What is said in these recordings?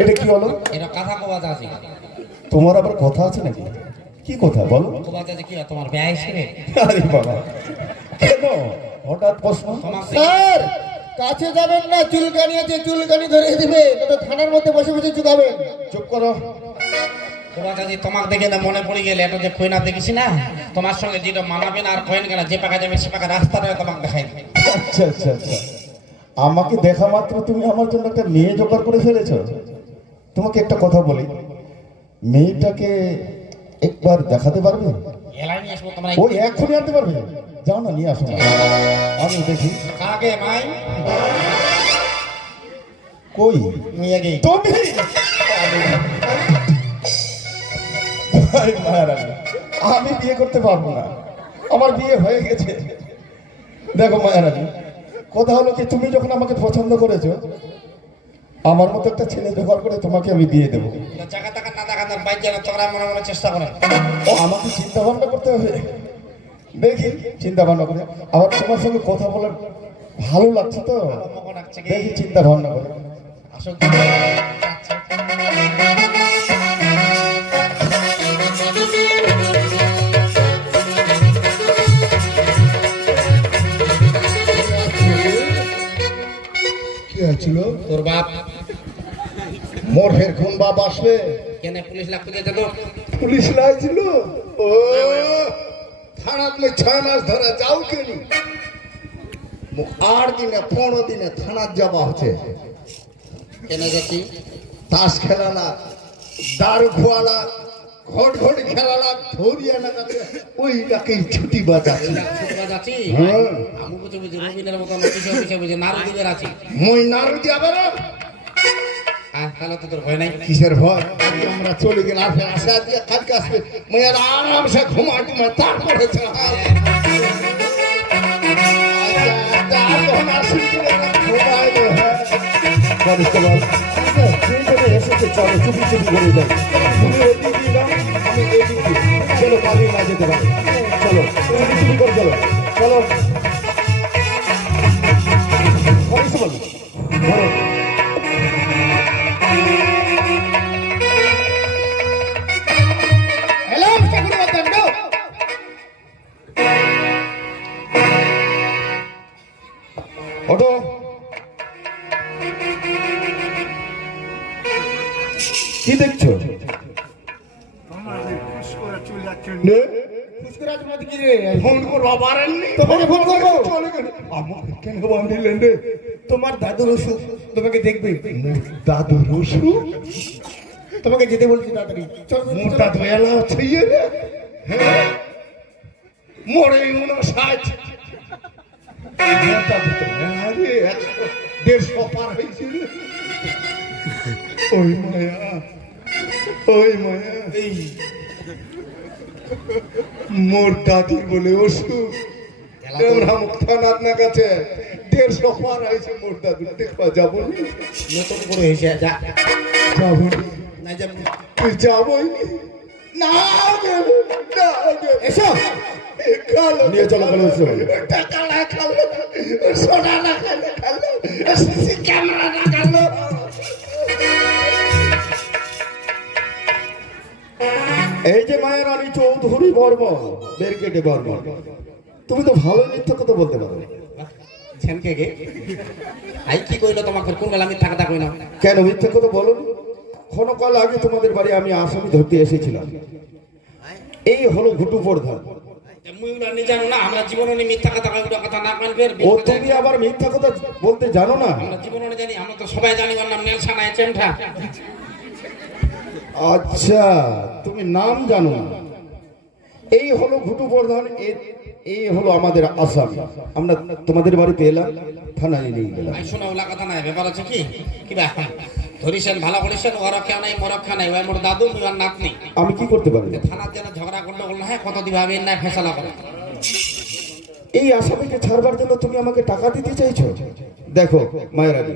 এটা কি হলো? এটা কথা কবাজ আছে। তোমার আবার কথা আছে নাকি? কি কথা বলো? কবাজ আছে কি তোমার ব্যয় হিসেবে? আরে বাবা, কেন হঠাৎ প্রশ্ন? স্যার কাছে যাবেন না, চুলকানি আছে, চুলকানি ধরে দিবে, তো থানার মধ্যে বসে বসে চুকাবেন। চুপ করো। কবাজ আছে তোমাকে দেখে না মনে পড়ে গেলে এটা যে খৈনা দেখেছি না, তোমার সঙ্গে যেটা মানাবে না আর খৈন কেনা যে পাকা যাবে সে পাকা রাস্তাটা তোমাকে দেখাই দেবে। আচ্ছা আচ্ছা আচ্ছা, আমাকে দেখা মাত্র তুমি আমার জন্য একটা মেয়ে জোগাড় করে ফেলেছো। তোমাকে একটা কথা বলি, মেয়েটাকে একবার দেখাতে পারবে? এলাই নিয়ে আসবো তোমরা। ওই এখনই আনতে পারবে? যাও না, নিয়ে আসো, আমি দেখি। কাকে মাই? কই নিয়ে গেই তুমি? আরে মহারানী, আমি বিয়ে করতে পারবো না, আমার বিয়ে হয়ে গেছে। দেখো মহারানী, কথা হলো কি, তুমি যখন আমাকে পছন্দ করেছো, আমার মতো একটা ছেলে জোগাড় করে তোমাকে আমি দিয়ে দেবো। জায়গা টাকা না দেখানোর বাইক তোমরা মনে মনে চেষ্টা করেন। ও আমাকে চিন্তা ভাবনা করতে হবে, দেখি চিন্তা ভাবনা করে। আবার তোমার সঙ্গে কথা বলার ভালো লাগছে তো, দেখি চিন্তা ভাবনা করে। আসল কি হয়েছিল? তোর বাপ মোর ফের কোন বাপ আসবে? কেন পুলিশ লাগতে যেতে তো? পুলিশ লাইছিল? ও থানাত মে 6 মাস ধরে যাও কেনি? মুখ 8 দিনে 15 দিনে থানাত যাওয়া হচ্ছে। কেন যাচ্ছি? তাস খেলালা, দারু খোয়ালা, ঘট ঘট খেলালা, ধরিয়া না কাছে ওইটাকে ছুটি বাজাচ্ছি। ছোটবা যাচ্ছি হ্যাঁ। আমি বুঝে বুঝে রবিনের মতন অফিসে বুঝে নারু দিবের আছি। মই নারু যাবে না। তাহলে তো তোর ভয় নাই। কিসের ভয়? আমরা চলে গেলাম, ফের আসা দিয়ে কালকে আসবে, মই আর আরামসে ঘুমা টুমা তারপরে এসেছে, চলো চুপি চুপি করে যাই। তুমি ওদিক দিয়ে যাও, আমি এই দিক দিয়ে। চলো, পালিয়ে না যেতে পারে। চলো চুপি চুপি করে চলো, চলো। বলো বলো। হ্যালো চাকুরি বাতান দাও। ওঠো। কি দেখছো? ফোন করবো পারেননি? তোমাকে ফোন করবো? চলে গেল। আমাকে কেন বাঁধিলেন রে? তোমার দাদুর ওষুধ তোমাকে দেখবে। দাদু রসু তোমাকে যেতে বলছি তাড়াতাড়ি। মোটা দয়ালা হচ্ছে ইয়ে রে। হ্যাঁ মোরে 59 মোটা দুটো। আরে 100-150 পার হয়েছে রে। ওই মায়া, ওই মায়া, এই মোর দাদি বলে ওষুধ আমরা মুক্তানাথ না কাছে 150 পার হয়েছে। মোর দাদু দেখবা যাবো না? নতুন করে এসে যা যাবো না যাবি তুই যাবোই না। এসো, নিয়ে চলো বলে এসো। টাকা না খালো, সোনা না খালো, সিসি ক্যামেরা না খালো। এই যে মায়ের রানী চৌধুরী বর্মন, বেরকেটে বর্মন, তুমি তো ভালো মিথ্যা কথা বলতে পারো। ছেনকে গে আই কি কইলো তোমাকে? কোন বেলা আমি থাকা কই না? কেন মিথ্যা কথা বলো? ক্ষণকাল আগে তোমাদের বাড়ি আমি আসামি ধরতে এসেছিলাম। এই হলো ঘুটু প্রধান। মুই না জানো না, আমরা জীবনে মিথ্যা কথা কই, ওটা কথা না কইন ফের ও তুমি আবার মিথ্যা কথা বলতে জানো না? আমরা জীবনে জানি, আমরা তো সবাই জানি ওর নাম নেলসন আই চেমঠা। আচ্ছা, তুমি নাম জানো না? এই হলো ঘুটু প্রধান, এই হলো আমাদের আসামি। আমরা তোমাদের বাড়িতে এলাম, থানায় নিয়ে গেলাম। আই শোনা ওলা কথা নাই, ব্যাপার আছে কি কিবা ধরিছেন ভালো করেছেন, ওর রক্ষা নাই মোর রক্ষা নাই, ওই মোর দাদু ওর নাতনি। আমি কি করতে পারি? থানার যেন ঝগড়া করলে বললো হ্যাঁ কত দিবা আমি না ফেসলা করে। এই আসামিকে ছাড়বার জন্য তুমি আমাকে টাকা দিতে চাইছো? দেখো মায়ের আলী,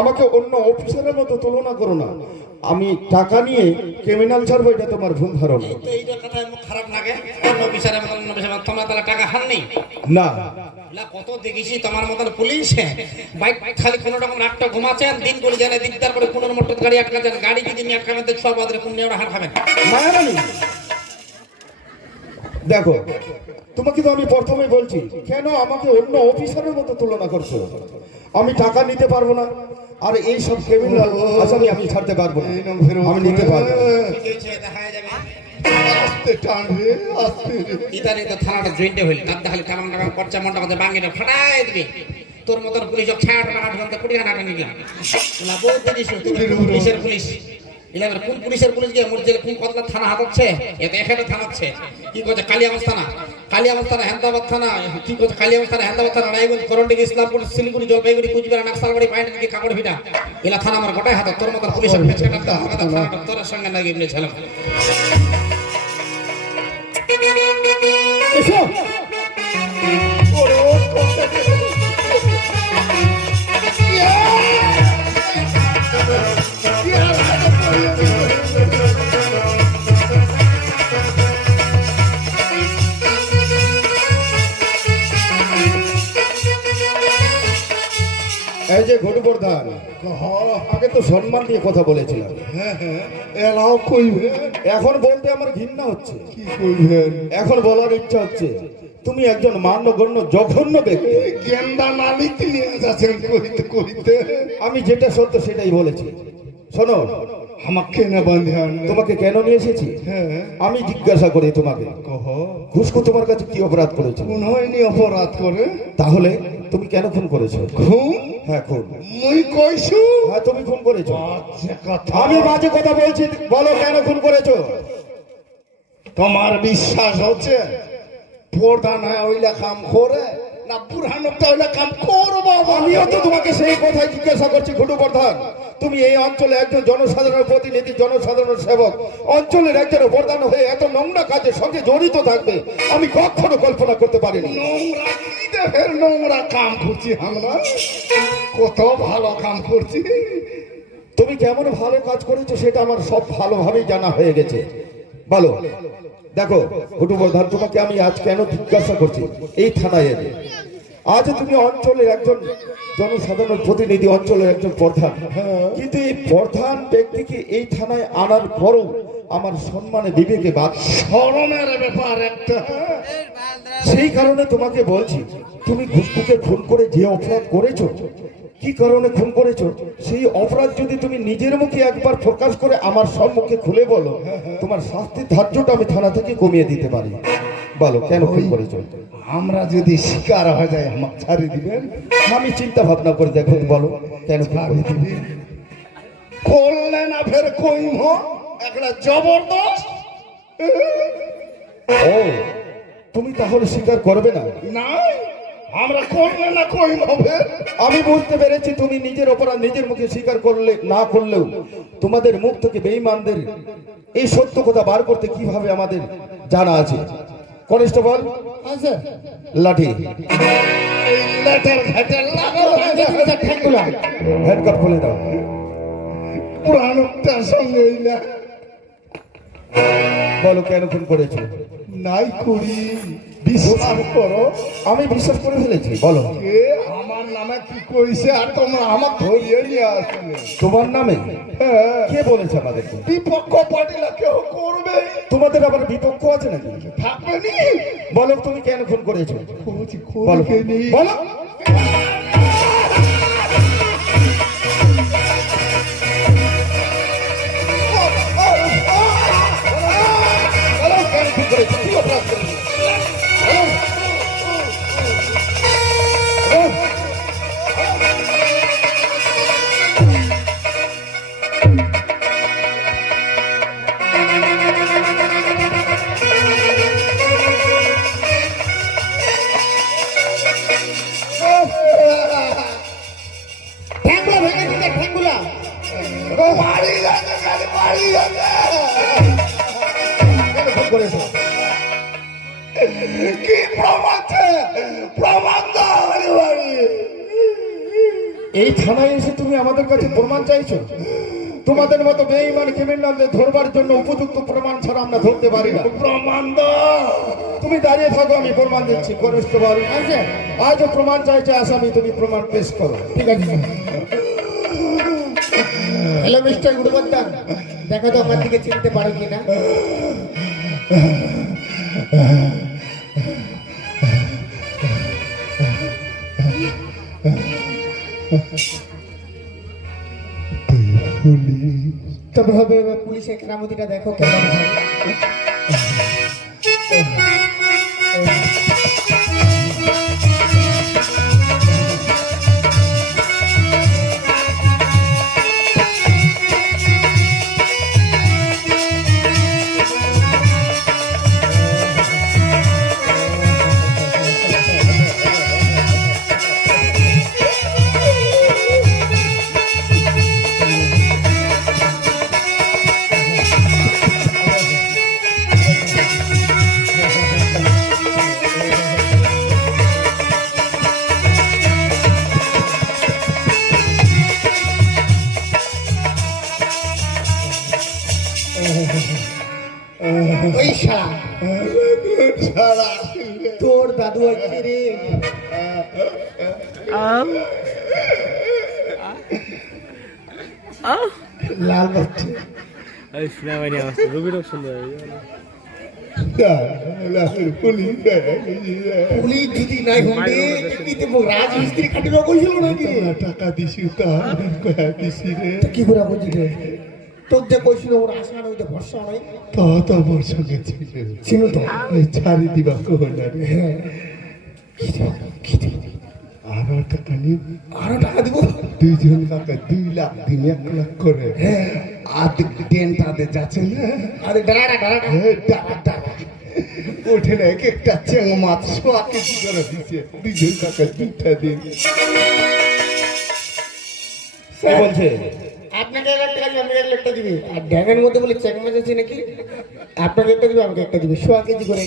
আমাকে অন্য অফিসারের মতো তুলনা করো না। আমি টাকা নিয়ে ক্রিমিনাল ছাড়বো, এটা তোমার ভুল ধারণা। তো এই কথা মুখ খারাপ লাগে, অন্য বিচারে মতন অন্য বিচারে তোমরা তাহলে টাকা খাননি না, না? কত দেখেছি তোমার মতন পুলিশ বাইক খালি কোনো রকম রাতটা ঘুমাচ্ছেন, দিন করে জানে দিকদার করে কোনো মোটর গাড়ি আটকাচ্ছেন, গাড়ি যদি নিয়ে আটকাবেন তো সব বাদরে কোন নিয়ে হার খাবেন। মায়ারানী দেখো, তোমাকে তো আমি প্রথমেই বলছি, কেন আমাকে অন্য অফিসারের মতো তুলনা করছো? আমি টাকা নিতে পারবো না, আর এই সব ক্রিমিনাল আসামি আমি ছাড়তে পারবো না, আমি নিতে পারবো না। ঠিক আছে, দেখা যাবে। আস্তে টান রে, আস্তে রে। ইতালি তো থানাটা জয়েন্টে হইল, তার দেখালি টাকাম টাকাম খরচা মনটা মধ্যে বাঙিটা ফাটাই দিবে। তোর মতন পুলিশ ছাড় টাকা ঢুকাতে কোটি টাকা নিলাম না, বহুত দেখিস পুলিশের পুলিশ এলাকার কোন পুলিশের পুলিশ গিয়ে মসজিদের কোন কতলা থানা হাতাচ্ছে, এত এখানে থানাচ্ছে কি করছে কালিয়াগঞ্জ থানা, কালিয়াগঞ্জ থানা, হেমদাবাদ থানা, কি করছে কালিয়াগঞ্জ থানা, হেমদাবাদ থানা, রায়গঞ্জ, করণডিগি, ইসলামপুর, শিলিগুড়ি, জলপাইগুড়ি, কুচবিহার, নাকসালবাড়ি, পাইনকি, কাকড়ভিটা, এলা থানা আমার গোটাই হাতে। তোর মতন পুলিশের থানাটা তোর সঙ্গে লাগিয়ে নিয়েছিলাম। এসো। ওরে ও কোথা থেকে? এই যে ঘটবর্ধান, আগে তো সম্মান দিয়ে কথা বলেছিলাম, হ্যাঁ হ্যাঁ, এলাও কইবে। এখন বলতে আমার ঘৃণা হচ্ছে। কি কইবেন? এখন বলার ইচ্ছা হচ্ছে, তুমি একজন মান্যগণ্য জঘন্য ব্যক্তি। গেন্দা নালিতে নিয়ে যাচ্ছেন কইতে কইতে। আমি যেটা সত্য সেটাই বলেছি। শোনো, আমাকে না বান্ধে আনলে। তোমাকে কেন নিয়ে এসেছি হ্যাঁ, আমি জিজ্ঞাসা করি তোমাকে, কহ। ঘুষকো তোমার কাছে কি অপরাধ করেছে? কোন হয়নি অপরাধ করে? তাহলে তুমি কেন খুন করেছো? খুন? হ্যাঁ খুন। মুই কইছু? হ্যাঁ তুমি খুন করেছো। আচ্ছা কথা। আমি বাজে কথা বলছি, বলো কেন খুন করেছো? তোমার বিশ্বাস হচ্ছে প্রধান হয় ওইলা কাম করে না পুরানোটা ওইলা কাম করবো? আমিও তো তোমাকে সেই কথাই জিজ্ঞাসা করছি ঘটবর্ধান। তুমি এই অঞ্চলে একজন জনসাধারণের প্রতিনিধি, জনসাধারণের সেবক, অঞ্চলের একজন প্রধান হয়ে এত নোংরা কাজের সঙ্গে জড়িত থাকবে আমি কখনো কল্পনা করতে পারিনি। নোংরা কি দেখের নোংরা কাম করছি আমরা? কত ভালো কাম করছি। তুমি কেমন ভালো কাজ করেছো সেটা আমার সব ভালোভাবেই জানা হয়ে গেছে। বলো, দেখো ঘটবর্ধান, তোমাকে আমি আজ কেন জিজ্ঞাসা করছি এই থানায় এনে। আজ তুমি অঞ্চলের একজন জনসাধারণ প্রতিনিধি, অঞ্চলের একজন প্রধান, কিন্তু এই প্রধান ব্যক্তিকে এই থানায় আনার পরও আমার সম্মানে বিবেকে বাদ। শরমের ব্যাপার একটা। সেই কারণে তোমাকে বলছি, তুমি ঘুষকুকে খুন করে যে অপরাধ করেছো, কি কারণে খুন করেছো, সেই অপরাধ যদি তুমি নিজের মুখে একবার প্রকাশ করে আমার সম্মুখে খুলে বলো, তোমার শাস্তির ধার্যটা আমি থানা থেকে কমিয়ে দিতে পারি। বলো কেন খুন করেছো? আমরা যদি শিকার হয়ে যাই আমাকে ছাড়ি দিবেন? আমি চিন্তা ভাবনা করে দেখো, বলো কেন খুন ছাড়ি করেছো? দিবি? করলে না ফের কইম একটা জবরদস্ত। ও, তুমি তাহলে স্বীকার করবে না? না, আমরা করলে না কইম হবে। আমি বুঝতে পেরেছি তুমি নিজের অপরাধ নিজের মুখে স্বীকার করলে না করলেও তোমাদের মুখ থেকে বেঈমানদের এই সত্য কথা বার করতে কিভাবে আমাদের জানা আছে। কনস্টেবল আচ্ছা, লাঠি, এই লেটার ঘাটের লাগাও হ্যান্ডকাপ খুলে দাও। পুরানোটার সঙ্গে না বলো কেন খুন করেছো? নাই করি, বিশ্বাস করো। আমি বিশ্বাস করে ফেলেছি, বলো এ আমার নামে কি কইছে আর তোমরা আমার ধরিয়ে নিয়ে আসলে? তোমার নামে হ্যাঁ, কে বলেছে আমাদেরকে? বিপক্ষ পার্টিরা কেউ করবে? তোমাদের আবার বিপক্ষ আছে নাকি? থাকবে নি? বলো তুমি কেন খুন করেছো? কইছি বলো করবে নি? বলো। বলো, কেন খুন করেছো? কি অপরাধ করেছো? বলো। বলো। ঠ্যাঙ্গুলা ভেঙে দিতে, ঠ্যাঙ্গুলা বাড়ি গেছে, খালি বাড়ি গেছে। কেন খুন করেছো? কি প্রমাণ আছে? প্রমাণ দাও বাড়ি বাড়ি। এই থানায় এসে তুমি আমাদের কাছে প্রমাণ চাইছো? তোমাদের মতো বেঈমান ক্রিমিনালদের ধরবার জন্য উপযুক্ত প্রমাণ ছাড়া আমরা ধরতে পারি না। প্রমাণ দাও। তুমি দাঁড়িয়ে থাকো, আমি প্রমাণ দিচ্ছি। কনস্টেবল আজও প্রমাণ চাইছে আসামি, তুমি প্রমাণ পেশ করো। ঠিক আছে। হ্যালো মিস্টার গুরুবর্ধন, দেখো তো আমার দিকে চিনতে পারো কিনা। তবে হবে এবার পুলিশের কেরামতিটা দেখো কেমন হয়। ওই শালা তোর দাদু আছে রে। লাল বাচ্চা পুলিশ যদি নাই হবে রাজমিস্ত্রি খাটি রকম নাকি টাকা দিছি দিছি রে। কি করে বুঝি রে? তোর যে কইছিল ওর আশা নই, ভরসা নাই। তো মোর সঙ্গে ছিল তো ছাড়ি দিবা কোনা রে। আরো টাকা নিব, আরো টাকা দিব। দুইজন কাকা 2 লাখ দিন 1 লাখ করে। আধ ডেন্টাতে যাচ্ছে না। আরে দাঁড়া ওঠে না, এক একটা চেং মাছ 100 কেজি করে দিছে। দুইজন কাকা 2টা দিন। কি বলছে? আপনাকে 1 লাখ টাকা দিবে, আমি 1 লাখ টাকা দিবি। আর ড্যামের মধ্যে বলে চেক মাছ আছে নাকি? আপনাকে একটা দিবে, আমাকে একটা দিবে, 100 কেজি করে।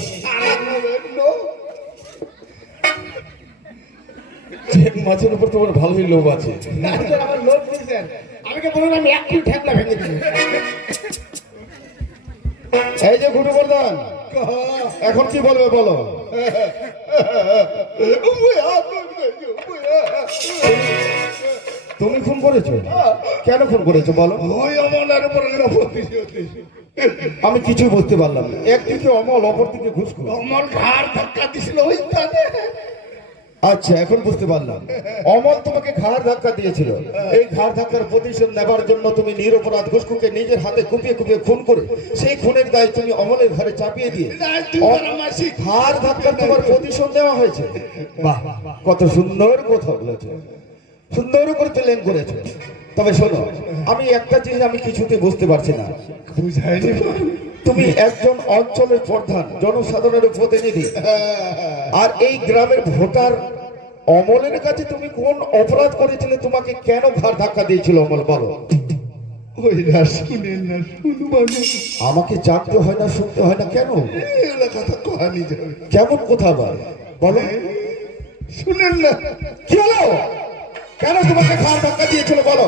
চেক মাছের উপর তোমার ভালোই লোভ আছে। আমার লোড দিয়েছেন, আমাকে বলুন আমি 1 কিলো ঠেপলা ভেঙে দিব। এই যে গুরুবর্ধন, এখন কি বলবে বলো? তুমি খুন করেছো? কেন খুন করেছো বলো? ওই অমলের উপর প্রতিশোধ। আমি কিছু বুঝতে পারলাম না। একদিকে অমল, অপর দিকে ঘুষখোর। অমল ঘাড় ধাক্কা দিছিল ওই স্থানে। আচ্ছা, এখন বুঝতে পারলাম। অমল তোমাকে ঘাড় ধাক্কা দিয়েছিল। এই ঘাড় ধাক্কার প্রতিশোধ নেবার জন্য তুমি নিরপরাধ ঘুষখোরকে নিজের হাতে কুপিয়ে কুপিয়ে খুন করে সেই খুনের দায় তুমি অমলের ঘরে চাপিয়ে দিয়ে ঘাড় ধাক্কার তোমার প্রতিশোধ দেওয়া হয়েছে। বাহ, কত সুন্দর কথা বলেছো, সুন্দর করে প্ল্যান করেছো। তবে শোনো, আমি একটা জিনিস আমি কিছুতে বুঝতে পারছি না। বুঝাইনি তুমি একজন অঞ্চলের প্রধান, জনসাধারণের প্রতিনিধি, আর এই গ্রামের ভোটার অমলের কাছে তুমি কোন অপরাধ করেছিলে? তোমাকে কেন ঘাড় ধাক্কা দিয়েছিল অমল, বলো? ওই না, শুনেন না, শুনবানি। আমাকে জানতে হয় না, শুনতে হয় না, কেন? এগুলা কথা কহানি যাবে। কেমন কথা বলো? শুনেন না, কি হলো? কেন তোমাকে ঘাড় ধাক্কা দিয়েছিল বলো?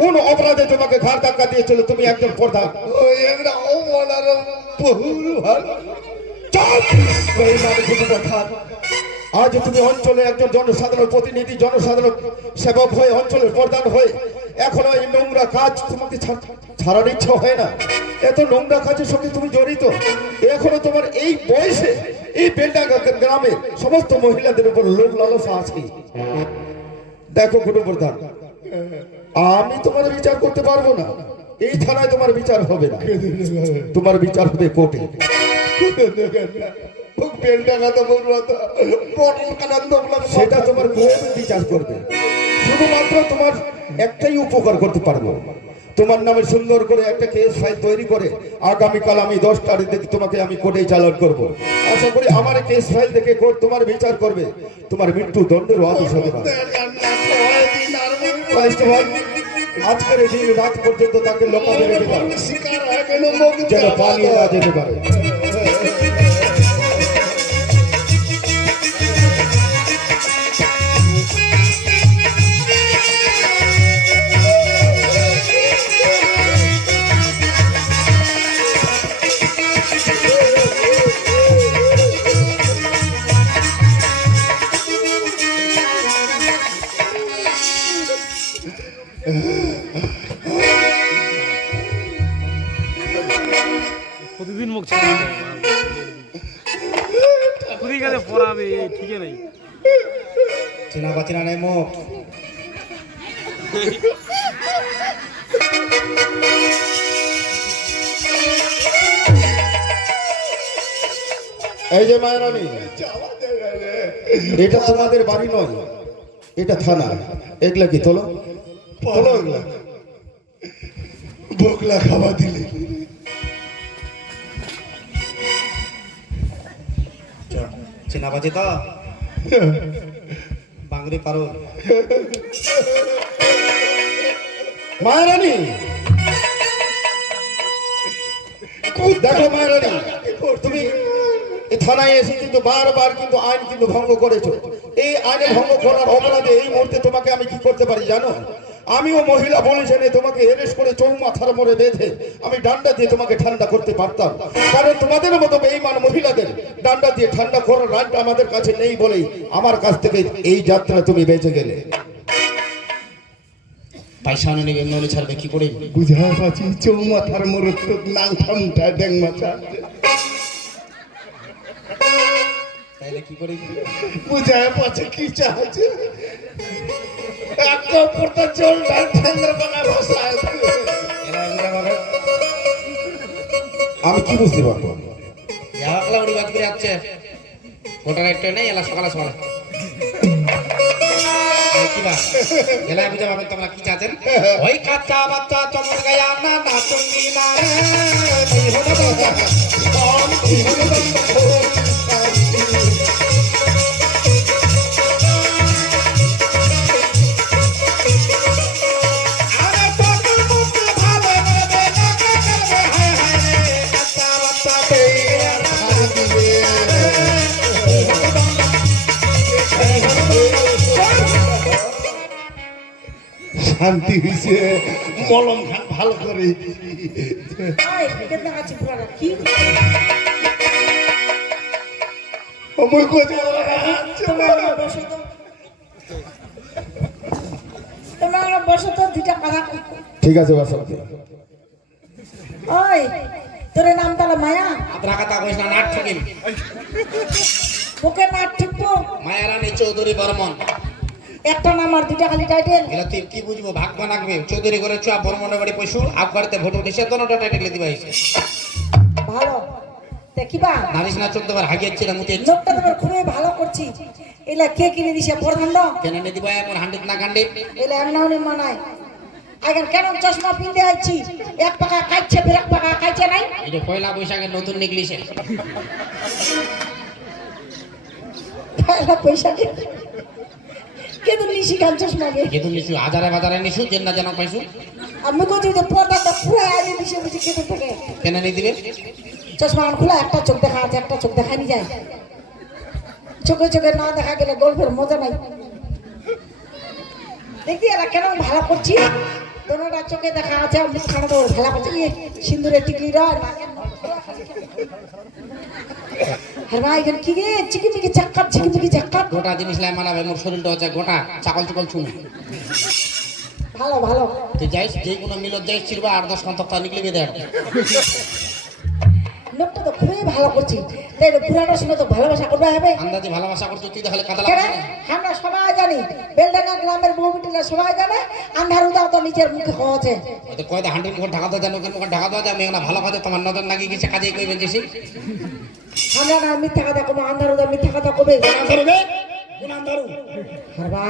কোন অপরাধে তোমাকে ঘাড় ধাক্কা দিয়েছিল? তুমি একজন প্রধান। ওই একটা অমলার বহু ভালো। আজ তুমি অঞ্চলে একজন জনসাধারণ প্রতিনিধি, জনসাধারণ সেবক হয়ে, অঞ্চলের প্রধান হয়ে এখনো এই নোংরা কাজ তোমাকে ছাড়ার ইচ্ছা হয় না? এত নোংরা কাজের সঙ্গে তুমি জড়িত। এখনো তোমার এই বয়সে এই বেলডা গ্রামের সমস্ত মহিলাদের উপর লোভ লালসা আছে। দেখো গুরু প্রধান, আমি তোমার বিচার করতে পারবো না। এই থানায় তোমার বিচার হবে না, তোমার বিচার হবে কোর্টে। সেটা তোমার কোর্ট বিচার করবে। শুধুমাত্র তোমার একটাই উপকার করতে পারবো, তোমার নামে সুন্দর করে একটা কেস ফাইল তৈরি করে আগামীকাল আমি 10টার দিকে তোমাকে আমি কোর্টে চালান করব। আশা করি আমার কেস ফাইল দেখে কোর্ট তোমার বিচার করবে, তোমার মৃত্যু দণ্ডের আদেশ হবে না। কনস্টেবল, আজকের এই দিন রাত পর্যন্ত তাকে লোকাতে রেখে দাও, যেন পালিয়ে না যেতে পারে। দুদিন মুখ ছাড়া খুদি কাছে পড়াবে ঠিক নেই চেনা বাচিনা নেই মুখ এই যে মায়েরানি, এটা তোমাদের বাড়ি নয়, এটা থানা। এগুলা কি তোলো তোলো এগুলা। বকলা খাওয়া দিলে চেনা বাচি তো বাংরি পারো মায়েরানি, দেখো মায়েরানি, তুমি এই থানায় এসে কিন্তু বারবার কিন্তু আইন কিন্তু ভঙ্গ করেছো। এই আইনে ভঙ্গ করার অপরাধে এই মুহূর্তে তোমাকে আমি কি করতে পারি জানো? আমিও মহিলা পুলিশ এনে তোমাকে এরেস্ট করে চৌমাথার মোড়ে বেঁধে আমি ডান্ডা দিয়ে তোমাকে ঠান্ডা করতে পারতাম। কারণ তোমাদের মতো বেঈমান মহিলাদের ডান্ডা দিয়ে ঠান্ডা করার রাইট আমাদের কাছে নেই বলেই আমার কাছ থেকে এই যাত্রা তুমি বেঁচে গেলে। পয়সা নেবে এমনি ছাড়বে কি করে? বুঝা পাচ্ছি চৌমাথার মোড়ে তো নাংটা মুঠা ড্যাং মাথা তাইলে কি করে? বুঝা পাচ্ছে কি চাচ্ছে একটা পড়তে চল ডাল ঠেঙ্গর বানা ভাষায় আমি কি বুঝতে পারবো? যাওয়াকলা উড়ি বাদ করে যাচ্ছে ভোটার একটা নেই এলা সকালে সকালে কিবা এলা বুঝা পাবেন তোমরা কি চাচ্ছেন? ওই কাচ্চা বাচ্চা চমক গায়া না নাচুঙ্গি না রে এই হলো বাচ্চা কম কি হলো শান্তি হয়েছে মলম খান ভালো করে আমার কোথায় ঠিক আছে বাস। ওই তোর নাম তাহলে মায়া আদ্রা কথা কইস না নাট ঠকিম তোকে নাট ঠিকবো মায়া রানী চৌধুরী বর্মন একটা নাম আর দুটা খালি টাইটেল এলা তুই কি বুঝবো ভাগ বানাকবে চৌধুরী করে চুয়া বর্মনের বাড়ি পয়সু আকবারতে ভোট উঠেছে দোনোটা টাইটেল দিবা হইছে ভালো দেখিবা নারিস না 14 বার হাগিয়েছিল মুতে লোকটা তোমার খুবই ভালো করছি এলা কে কিনে দিছে প্রধান কেন নে দিবা এমন হান্ডিত না গান্ডে এলা এমন মানায় আগে কেন চশমা পিনতে আইছি এক পাকা কাটছে ফের এক পাকা কাটছে নাই এটা পয়লা বৈশাখের নতুন নিকলিছে পয়লা বৈশাখে কেন নিশি গান চশমা গে কেতু নিছু হাজারে বাজারে নিছু যেন না যেন পাইছু আমি কইছি যে পর্দাটা পুরো আইনি দিছে বুঝি কেন থেকে কেন নে দিবে চশমা খোলা একটা চোখ দেখা আছে একটা চোখ দেখা নি যায় চোখে চোখে না দেখা গেলে গল্পের মজা নাই দেখি এরা কেন ভালো করছি দোনোটা চোখে দেখা আছে মুখ খানা তো ভালো করছি সিন্দুরের টিকলি রয় আর ভাই এখানে কি রে চিকি চিকি চাক্কাত চিকি চিকি চাক্কাত গোটা জিনিস লাই মানাবে মোর শরীরটা হচ্ছে গোটা চাকল চুকল ছুঁ ভালো ভালো তুই যাইস যে কোনো মিলত যাইস চিরবা 8-10 ঘন্টা নিকলে বেদে লোকটা তো খুবই ভালো করছি তাই পুরানোর সময় তো ভালোবাসা করবে হবে আন্দাজে ভালোবাসা করছো তুই তাহলে কাদা কেন? লাগবে আমরা সবাই জানি বেলডাঙ্গা গ্রামের বউ বিটিরা সবাই জানে আন্ধার উদাও তো নিচের মুখে হচ্ছে হয়তো কয়টা হান্ড্রেড মুখ ঢাকা দেওয়া মুখ ঢাকা দেওয়া যায় মেঘনা ভালো কাজে তোমার নজর লাগিয়ে গেছে কাজে কইবেন যে আমরা না মিথ্যা কথা কবে আন্ধার উদাও মিথ্যা কথা কবে হারবা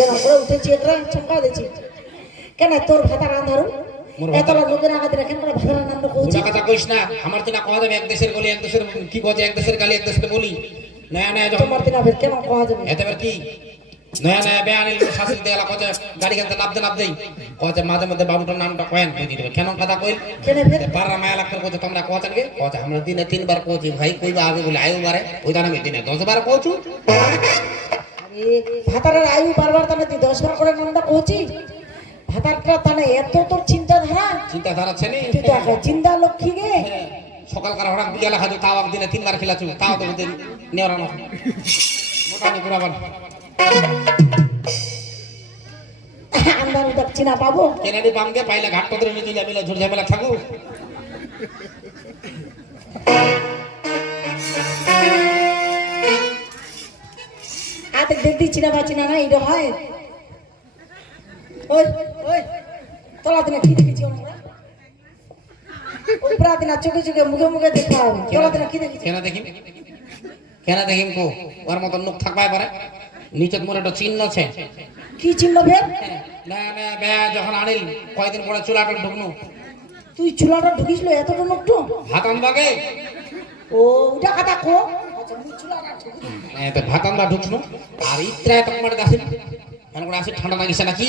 এরকম করে উঠেছি এটা চমকা দিয়েছি কেন তোর ভাতার আন্ধারু এত লোকের আগে দেখেন করে ভাতার নাম কইছি ওটা কথা কইস না আমার তো না কওয়া যাবে এক দেশের গলি এক দেশের কি কওয়া যায় এক দেশের গালি এক দেশের বলি নয়া নয়া যখন তোমার দিন আবার কেন কোয়া যাবে এতবার কি নয়া নয়া বেয়ান এলো শাসিল দেলা কজা গাড়ি গাতে নাপ দেই কজা মাঝে মধ্যে বাবুটার নামটা কয়েন কই দিবে কেন কথা কইল কেন ফের পারা মায়া লাখ কজা তোমরা কোয়া চাকবে কজা আমরা দিনে 3 বার কইছি ভাই কইবা আগে বলে আয়ু বারে ওই দানা আমি দিনে 10 বার কইছু আরে ভাতারের আয়ু বারবার তানে তুই 10 বার করে নামটা কইছি ভাতারটা তানে এত তোর চিন্তাধারা চিন্তাধারা ছেনি তুই দেখো চিন্তা লক্ষ্মী গে সকালকার হঠাৎ বিকালে খাজু তাও দিনে 3 বার খেলাছু তাও তো দিন নেওরানো মোটামুটি পুরাবান আন্দার উদাক চিনা পাবো কেনাডি বামকে পাইলে ঘাট পত্রে নিতে যাবে ঝুর ঝামেলা থাকু হাতে দেখতে চিনা পাচ্ছি না না এটা হয় ওই ওই তোলা দিনে কি দেখেছি আমরা উপরা দিনা চোখে চোখে মুখে মুখে দেখা হবে তোলা দিনা কি দেখেছি কেন দেখিম কো ওর মতন মুখ থাকবাই পারে নিচে মোর একটা চিহ্ন আছে কি চিহ্ন ফের না না বে যখন আনিল কয়দিন পরে চুলাটা ঢুকনু তুই চুলাটা ঢুকিসলো এতটা নকটু ভাত আনবাগে ও ওটা কথা কো আচ্ছা মুই চুলাটা ঢুকি তো ভাত আনবা ঢুকনু আর ইত্রায় তখন মাঠে আসিল কেন করে আসি ঠান্ডা লাগিছে নাকি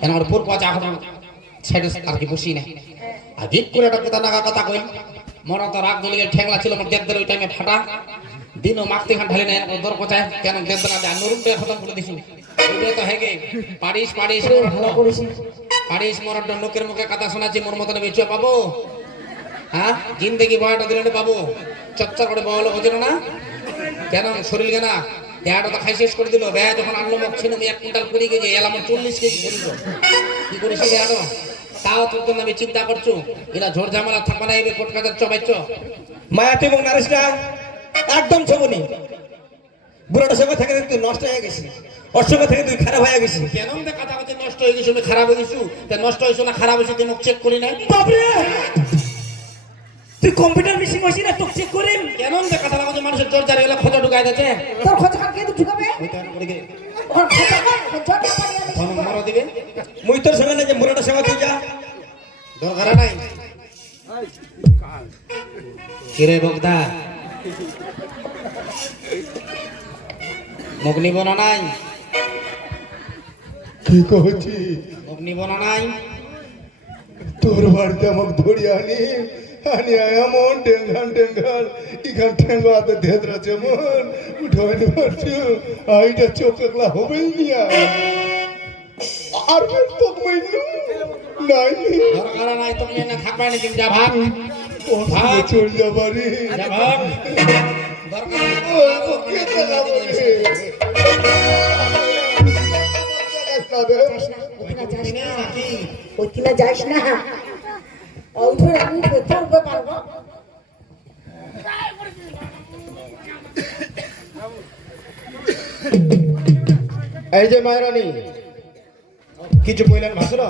কেন করে পুর পাচা এখন সাইডে আর কি বসি না আর ভিক করে একটা কথা নাগা কথা কইল মরা তো রাগ দলিয়ে ঠেংলা ছিল মোর দেড় ওই টাইমে ফাটা দিনও মাখতে খান ঢালি না দর কোথায় কেন দেড় না যায় নুরুম দিয়ে খতম করে দিছি ওইটা তো হেগে পাড়িস ভালো করেছিস পাড়িস মোর লোকের মুখে কথা শোনাচ্ছি মোর মতন বেচুয়া পাবো হ্যাঁ জিন্দগি বয়টা দিলে পাবো চচ্চা করে বলো বুঝলো না কেন শরীর কেনা দেহাটা তো খাই শেষ করে দিল দেহা যখন আনলো মুখ ছিল 1 কুইন্টাল 20 কেজি এলাম 40 কেজি শরীর কি করিস দেহাটা তাও তোর জন্য আমি চিন্তা করছো এরা ঝোর ঝামেলা থাকবে না এবার কোট কাজার চবাইছ মায়াতে এবং নারিশটা একদম ছবনি বুড়োটার সঙ্গে থেকে তুই নষ্ট হয়ে গেছিস ওর সঙ্গে থেকে তুই খারাপ হয়ে গেছিস কেন কথা হচ্ছে নষ্ট হয়ে গেছো আমি খারাপ হয়ে গেছো তা নষ্ট হয়েছো না খারাপ হয়েছো তুই মুখ চেক করি না বাপরে তুই কম্পিউটার মেশিন মেশিন তো চেক করেন কেন কথা হচ্ছে মানুষের জোর জারি হলে খোঁজা ঢুকাই দিচ্ছে তোর খোঁজ কার কে ঢুকাবে ওর খোঁজ কার জটা পানি আমি মরো দিবে মুই তোর সঙ্গে না যে বুড়োটার সঙ্গে তুই যা দরকার নাই কিরে বগদা মুখ নিব না নাই কি কহছি মুখ নিব না নাই তোর বাড়িতে আমাকে ধরি আনি আনি এমন ডেঙ্গান ইখান ঠেঙ্গো হাতে ধেদরাছে মন উঠাইতে পারছো আইটা চোখ একলা হবেই নিয়া আর তোক মাইনু নাই দরকার নাই তুমি না থাকবা না তুমি যা ভাগ চল যাবারি যা ভাগ দরকার ওই কিনা যাস না ওই ধরে আমি তোর পারবো এই যে মায়েরানি কিছু কইলেন ভাসুরা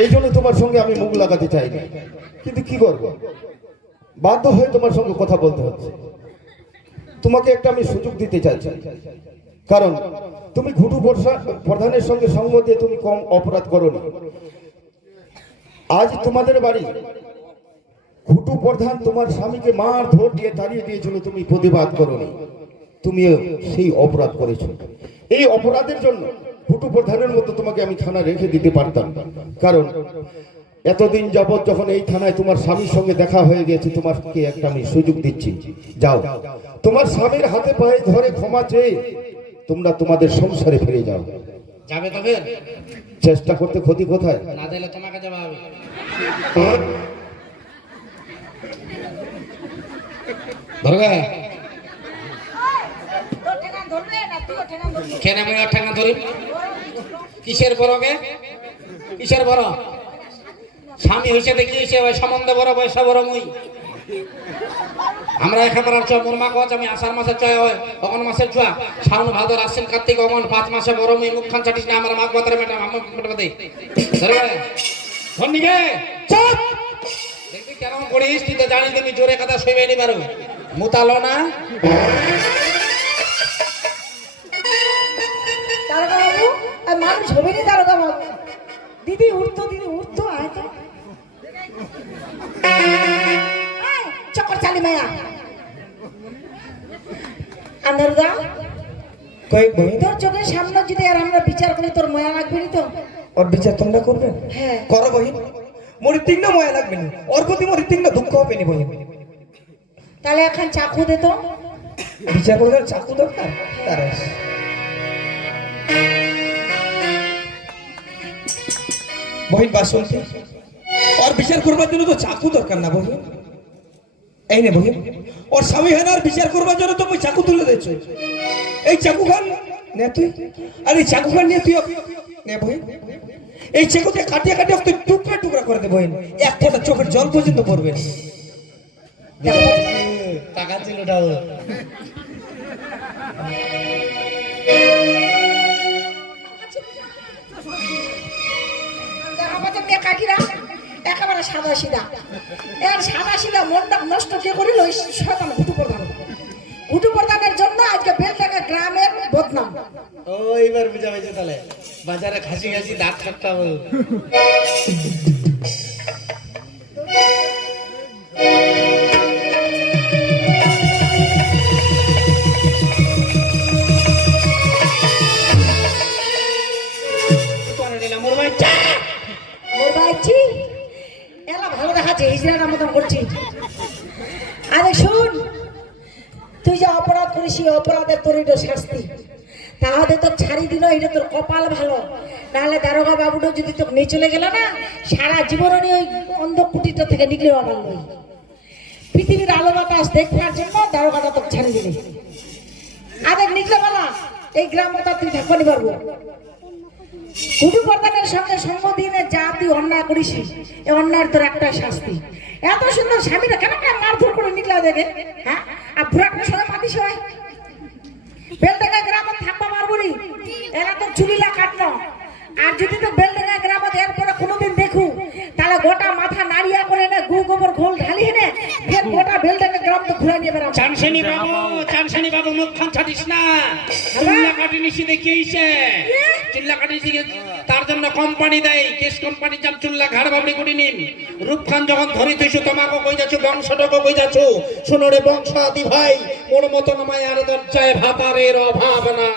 এই জন্য তোমার সঙ্গে আমি মুখ লাগাতে চাই না কিন্তু কি করবো বাধ্য হয়ে তোমার সঙ্গে কথা বলতে হচ্ছে তোমাকে একটা আমি সুযোগ দিতে চাইছি কারণ তুমি ঘুটু প্রধানের সঙ্গে সঙ্গ দিয়ে তুমি কম অপরাধ করোনি আজ তোমাদের বাড়ি ঘুটু প্রধান তোমার স্বামীকে মার ধর দিয়ে তাড়িয়ে দিয়েছিল তুমি প্রতিবাদ করোনি তুমিও সেই অপরাধ করেছো এই অপরাধের জন্য ঘুটু প্রধানের মতো তোমাকে আমি থানা রেখে দিতে পারতাম কারণ এতদিন যাবৎ যখন এই থানায় তোমার স্বামীর সঙ্গে দেখা হয়ে গেছে তোমাকে একটা আমি সুযোগ দিচ্ছি যাও তোমার স্বামীর হাতে পায়ে ধরে ক্ষমা চেয়ে তোমরা তোমাদের সংসারে ফিরে যাও যাবে তো ফের চেষ্টা করতে ক্ষতি কোথায় না দিলে তোমাকে যাওয়া হবে ধরবে তোর ঠেকান ধরবে না তুই ঠেকান ধরবি কেন আমি ঠেঙ্গা ধরি কিসের বড়কে কিসের বড় স্বামী হয়েছে দেখি হয়েছে ওই সম্বন্ধ বড় পয়সা বড় মুই আমরা একেবারে মোর মা কচ আমি আষাঢ় মাসে চয় হয় অগন মাসের চুয়া শ্রাবণ ভাদর আশ্বিন কার্তিক অগন 5 মাসে বড় মুই মুখখান চাটিস না আমার মাক বাতারে মেটা আমি মেটাবে দেই ধরবে ধন্যিকে চুপ দেখবি কেমন করিস তুই তো জানিস তুমি জোরে কথা শুইবে নি পারো মুতালো না তারকা বাবু আর মানুষ হবে না তারকা বাবু দিদি উঠতো আয় তো চক্কর চালি মায়া আন্দরদা কয়েক বই তোর চোখের সামনে যদি আর আমরা বিচার করি তোর মায়া লাগবে না তো ওর বিচার তোমরা করবে হ্যাঁ করো বহিন মরি তিন না ময়া লাগবে না ওর প্রতি মরি তিন না দুঃখ হবে না বহিন তাহলে এখন চাকু দে তো বিচার করতে চাকু দরকার তার বহিন বাসন্তী ওর বিচার করবার জন্য তো চাকু দরকার না বহিন এই নে বহিন ওর স্বামী হয় না আর বিচার করবার জন্য তো চাকু তুলে দিচ্ছ এই চাকু খান নে তুই আর এই চাকু খান নিয়ে তুই নে বহিন এই চাকুকে কাটিয়ে তুই টুকরা টুকরা করে দে বহিন এক ফোঁটা চোখের জল পর্যন্ত পড়বে না দেখা পাচ্ছি? টাকা ছিল ওটাও দেখা পাচ্ছে মেয়ে কাকিরা একেবারে সাদা সিধা। এর সাদা সিধা মনটা নষ্ট কে করিল ওই শয়তান ঘুটু প্রধান। ঘুটু প্রধানের জন্য আজকে বেলডাঙ্গা গ্রামের বদনাম। ও এবার বুঝা হয়েছে তাহলে বাজারে খাসি খাসি দাঁত কাটতে হবে করে নিলাম ওর ভাই চা। মোর বাইছি এলা ভালো দেখাচ্ছে হিজড়াটার মতন করছি। আরে শুন, তুই যে অপরাধ করিস এই অপরাধের তোর এটা শাস্তি। তাহলে তোর ছাড়ি দিল, এটা তোর কপাল ভালো। নাহলে দারোগা বাবুটা যদি তোকে নিয়ে চলে গেল না, সারা জীবন ওই অন্ধকুটিটা থেকে নিকলে পারল। পৃথিবীর আলো বাতাস দেখবার জন্য দারোগাটা তোকে ছাড়ি দিলে। আরে নিকলে বলা এই গ্রামটা তুই থাকতে পারবো। কুটু প্রধানের সঙ্গে সঙ্গ দিয়ে যা তুই অন্যায় করিস, এই অন্যায়ের তোর একটা শাস্তি। এত সুন্দর স্বামীরা কেন কেন মারধর করে নিকলা দেখে, হ্যাঁ? আর বুড়াটার সবাই মাতিস হয় বেলডাঙ্গা গ্রামে থাকবা পারবো নি, এরা তো চুলিলা কাটলো। আর যদি তো বেলডাঙ্গা গ্রামে এরপরে কোনোদিন দেখু, তাহলে গোটা মাথা নাড়িয়া করে না গু গোবর ঘোল ঢালি এনে ফের গোটা বেলডাঙ্গা গ্রাম তো ঘুরে নিয়ে বেড়াবো। চানসানি বাবু মুখ খান ছাড়িস না। চিল্লা কাটি নিশি দেখিয়েছে, চিল্লা কাটি তার জন্য কোম্পানি দেয়। কেস কোম্পানি যাব চুল্লা ঘাড় বাবড়ি করে নিন। রূপ খান যখন ধরি তুইছো তোমাকে কই যাচ্ছ, বংশটাকে কই যাচ্ছ। শোনো রে বংশ আদি ভাই, ওর মতন মায়ার দরজায় ভাতারের অভাব না।